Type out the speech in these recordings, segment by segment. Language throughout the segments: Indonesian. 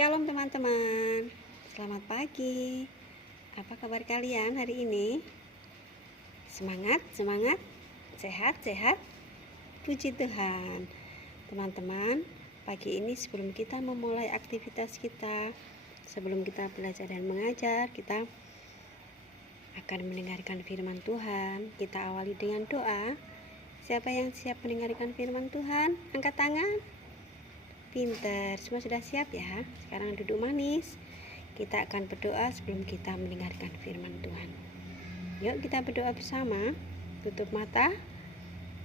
Shalom teman-teman, selamat pagi. Apa kabar kalian hari ini? Semangat, semangat, sehat, sehat. Puji Tuhan. Teman-teman, pagi ini sebelum kita memulai aktivitas kita, sebelum kita belajar dan mengajar, kita akan mendengarkan firman Tuhan. Kita awali dengan doa. Siapa yang siap mendengarkan firman Tuhan? Angkat tangan. Pinter, semua sudah siap ya. Sekarang duduk manis. Kita akan berdoa sebelum kita mendengarkan firman Tuhan. Yuk kita berdoa bersama. Tutup mata,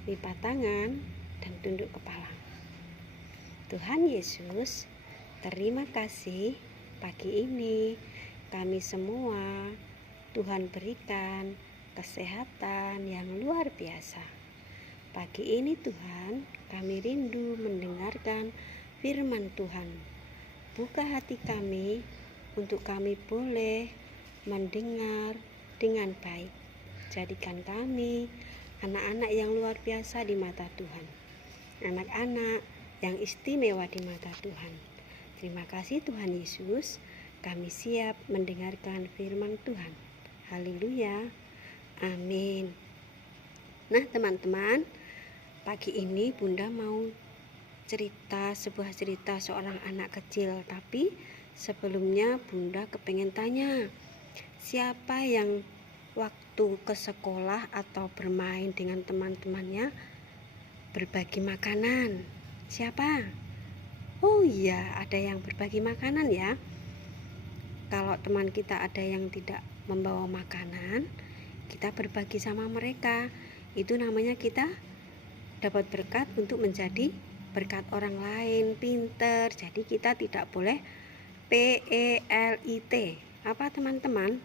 lipat tangan, dan tunduk kepala. Tuhan Yesus, terima kasih pagi ini kami semua Tuhan berikan kesehatan yang luar biasa. Pagi ini Tuhan, kami rindu mendengarkan firman Tuhan. Buka hati kami untuk kami boleh mendengar dengan baik. Jadikan kami anak-anak yang luar biasa di mata Tuhan. Anak-anak yang istimewa di mata Tuhan. Terima kasih Tuhan Yesus, kami siap mendengarkan firman Tuhan. Haleluya. Amin. Nah teman-teman, pagi ini Bunda mau sebuah cerita seorang anak kecil. Tapi sebelumnya Bunda kepengen tanya, siapa yang waktu ke sekolah atau bermain dengan teman-temannya berbagi makanan? Siapa? Oh iya, ada yang berbagi makanan ya. Kalau teman kita ada yang tidak membawa makanan, kita berbagi sama mereka. Itu namanya kita dapat berkat untuk menjadi berkat orang lain. Pinter. Jadi kita tidak boleh PELIT. Apa teman-teman?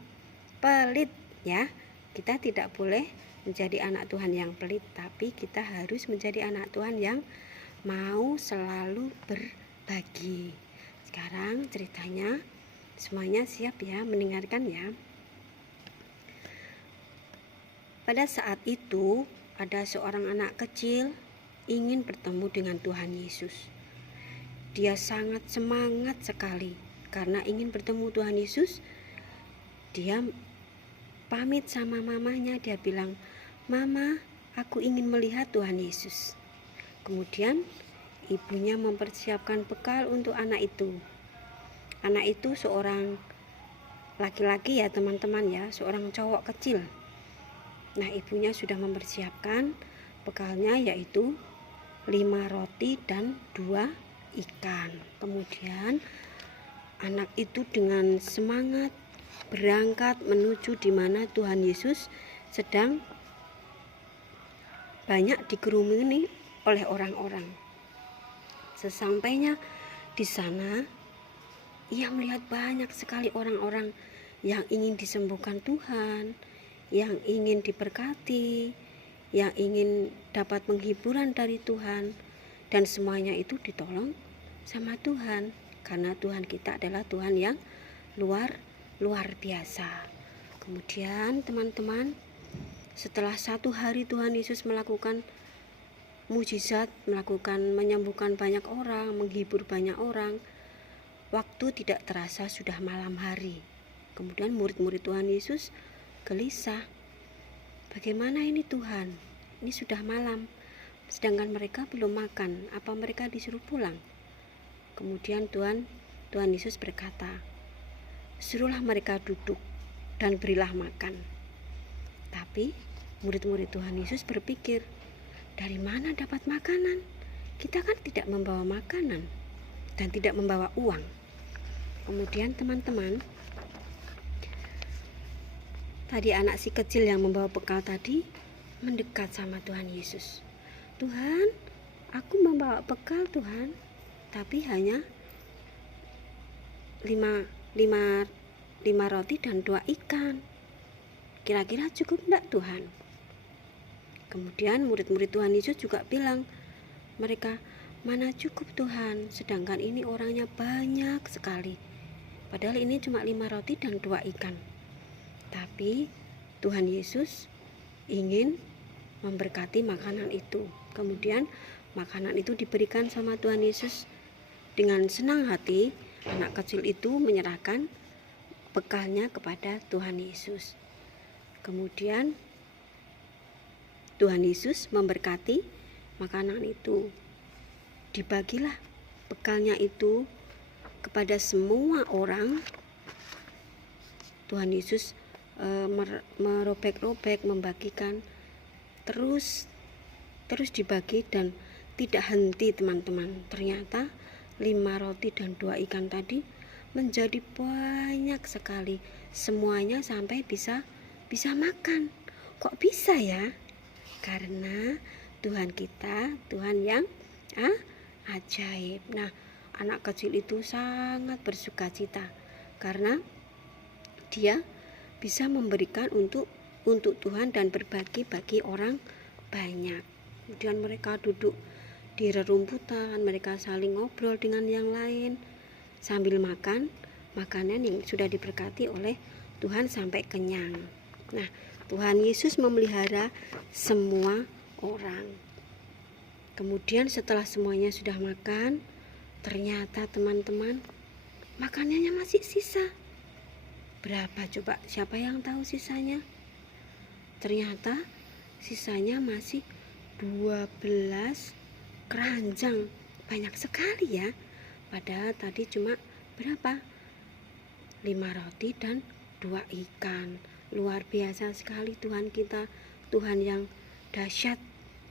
Pelit ya. Kita tidak boleh menjadi anak Tuhan yang pelit, tapi kita harus menjadi anak Tuhan yang mau selalu berbagi. Sekarang ceritanya, semuanya siap ya mendengarkan ya. Pada saat itu ada seorang anak kecil ingin bertemu dengan Tuhan Yesus. Dia sangat semangat sekali karena ingin bertemu Tuhan Yesus. Dia pamit sama mamanya, dia bilang, "Mama, aku ingin melihat Tuhan Yesus." Kemudian ibunya mempersiapkan bekal untuk anak itu. Anak itu seorang laki-laki ya teman-teman ya, seorang cowok kecil. Nah, ibunya sudah mempersiapkan bekalnya, yaitu 5 roti dan 2 ikan. Kemudian anak itu dengan semangat berangkat menuju di mana Tuhan Yesus sedang banyak dikerumuni oleh orang-orang. Sesampainya di sana, ia melihat banyak sekali orang-orang yang ingin disembuhkan Tuhan, yang ingin diberkati, yang ingin dapat penghiburan dari Tuhan, dan semuanya itu ditolong sama Tuhan, karena Tuhan kita adalah Tuhan yang luar biasa. Kemudian teman-teman, setelah 1 hari Tuhan Yesus melakukan mujizat, menyembuhkan banyak orang, menghibur banyak orang, waktu tidak terasa sudah malam hari. Kemudian murid-murid Tuhan Yesus gelisah. Bagaimana ini Tuhan? Ini sudah malam, sedangkan mereka belum makan. Apa mereka disuruh pulang? Kemudian Tuhan Yesus berkata, "Suruhlah mereka duduk dan berilah makan." Tapi murid-murid Tuhan Yesus berpikir, dari mana dapat makanan? Kita kan tidak membawa makanan dan tidak membawa uang. Kemudian teman-teman, tadi anak si kecil yang membawa bekal tadi mendekat sama Tuhan Yesus. "Tuhan, aku membawa bekal Tuhan, tapi hanya 5 roti dan 2 ikan. Kira-kira cukup enggak Tuhan?" Kemudian murid-murid Tuhan Yesus juga bilang, mereka, "Mana cukup Tuhan, sedangkan ini orangnya banyak sekali. Padahal ini cuma 5 roti dan 2 ikan. Tapi Tuhan Yesus ingin memberkati makanan itu. Kemudian makanan itu diberikan sama Tuhan Yesus dengan senang hati. Anak kecil itu menyerahkan bekalnya kepada Tuhan Yesus. Kemudian Tuhan Yesus memberkati makanan itu. Dibagilah bekalnya itu kepada semua orang. Tuhan Yesus merobek-robek, membagikan, terus dibagi dan tidak henti, teman-teman. Ternyata 5 roti dan 2 ikan tadi menjadi banyak sekali. Semuanya sampai bisa makan. Kok bisa ya? Karena Tuhan kita, Tuhan yang ajaib. Nah, anak kecil itu sangat bersukacita karena dia bisa memberikan untuk Tuhan dan berbagi bagi orang banyak. Kemudian mereka duduk di rerumputan, mereka saling ngobrol dengan yang lain sambil makan makanan yang sudah diberkati oleh Tuhan sampai kenyang. Nah, Tuhan Yesus memelihara semua orang. Kemudian setelah semuanya sudah makan, ternyata teman-teman, makanannya masih sisa. Berapa coba? Siapa yang tahu sisanya? Ternyata sisanya masih 12 keranjang. Banyak sekali ya. Padahal tadi cuma berapa? 5 roti dan 2 ikan. Luar biasa sekali Tuhan kita. Tuhan yang dahsyat,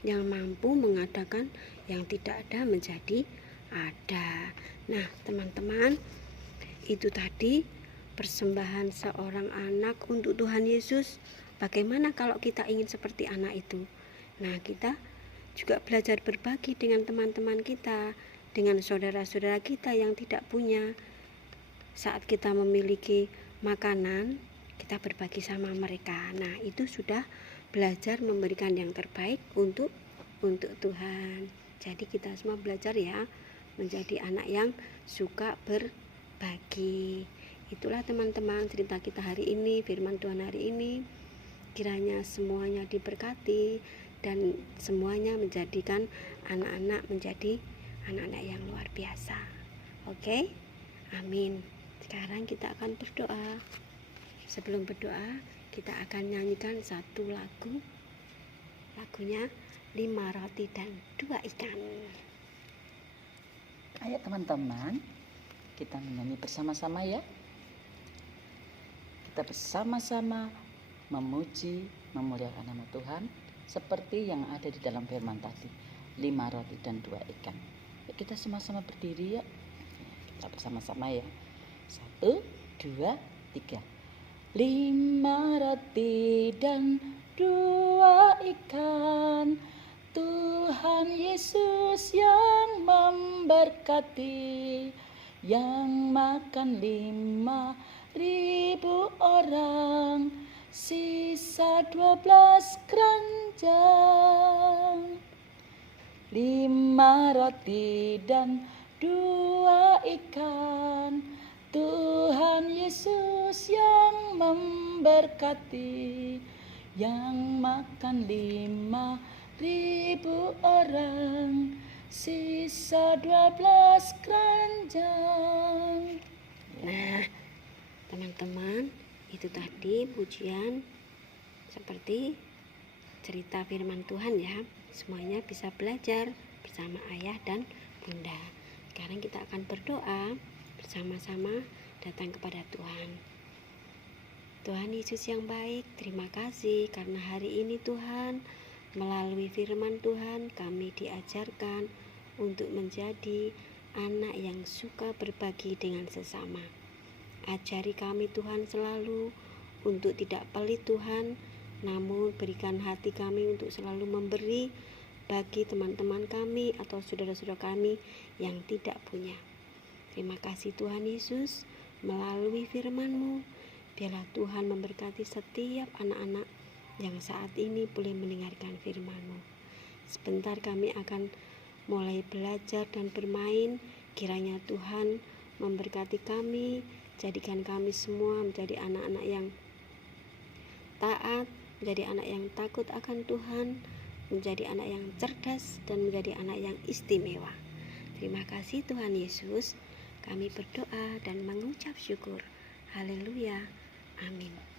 yang mampu mengadakan yang tidak ada menjadi ada. Nah, teman-teman, itu tadi persembahan seorang anak untuk Tuhan Yesus. Bagaimana kalau kita ingin seperti anak itu? Nah, kita juga belajar berbagi dengan teman-teman kita, dengan saudara-saudara kita yang tidak punya. Saat kita memiliki makanan, kita berbagi sama mereka. Nah, itu sudah belajar memberikan yang terbaik untuk Tuhan. Jadi kita semua belajar ya, menjadi anak yang suka berbagi. Itulah teman-teman cerita kita hari ini, firman Tuhan hari ini. Kiranya semuanya diberkati dan semuanya menjadikan anak-anak menjadi anak-anak yang luar biasa. Oke? Amin. Sekarang kita akan berdoa. Sebelum berdoa, kita akan nyanyikan satu lagu. Lagunya 5 roti dan 2 ikan. Ayo teman-teman, kita menyanyi bersama-sama ya. Kita bersama-sama memuji, memuliakan nama Tuhan seperti yang ada di dalam firman tadi, 5 roti dan 2 ikan. Yuk kita sama-sama berdiri ya. Kita bersama-sama ya. 1, 2, 3. 5 roti dan 2 ikan, Tuhan Yesus yang memberkati, yang makan 5.000 orang, sisa 12 keranjang. 5 roti dan 2 ikan, Tuhan Yesus yang memberkati, yang makan 5.000 orang, sisa 12 keranjang. Nah, teman-teman, itu tadi pujian seperti cerita firman Tuhan ya. Semuanya bisa belajar bersama ayah dan bunda. Sekarang kita akan berdoa bersama-sama datang kepada Tuhan. Tuhan Yesus yang baik, terima kasih karena hari ini Tuhan, melalui firman Tuhan kami diajarkan untuk menjadi anak yang suka berbagi dengan sesama. Ajari kami Tuhan selalu untuk tidak pelit Tuhan, namun berikan hati kami untuk selalu memberi bagi teman-teman kami atau saudara-saudara kami yang tidak punya. Terima kasih Tuhan Yesus, melalui firman-Mu, biarlah Tuhan memberkati setiap anak-anak yang saat ini boleh mendengarkan firman-Mu. Sebentar kami akan mulai belajar dan bermain, kiranya Tuhan memberkati kami, jadikan kami semua menjadi anak-anak yang taat, menjadi anak yang takut akan Tuhan, menjadi anak yang cerdas dan menjadi anak yang istimewa. Terima kasih Tuhan Yesus. Kami berdoa dan mengucap syukur. Haleluya. Amin.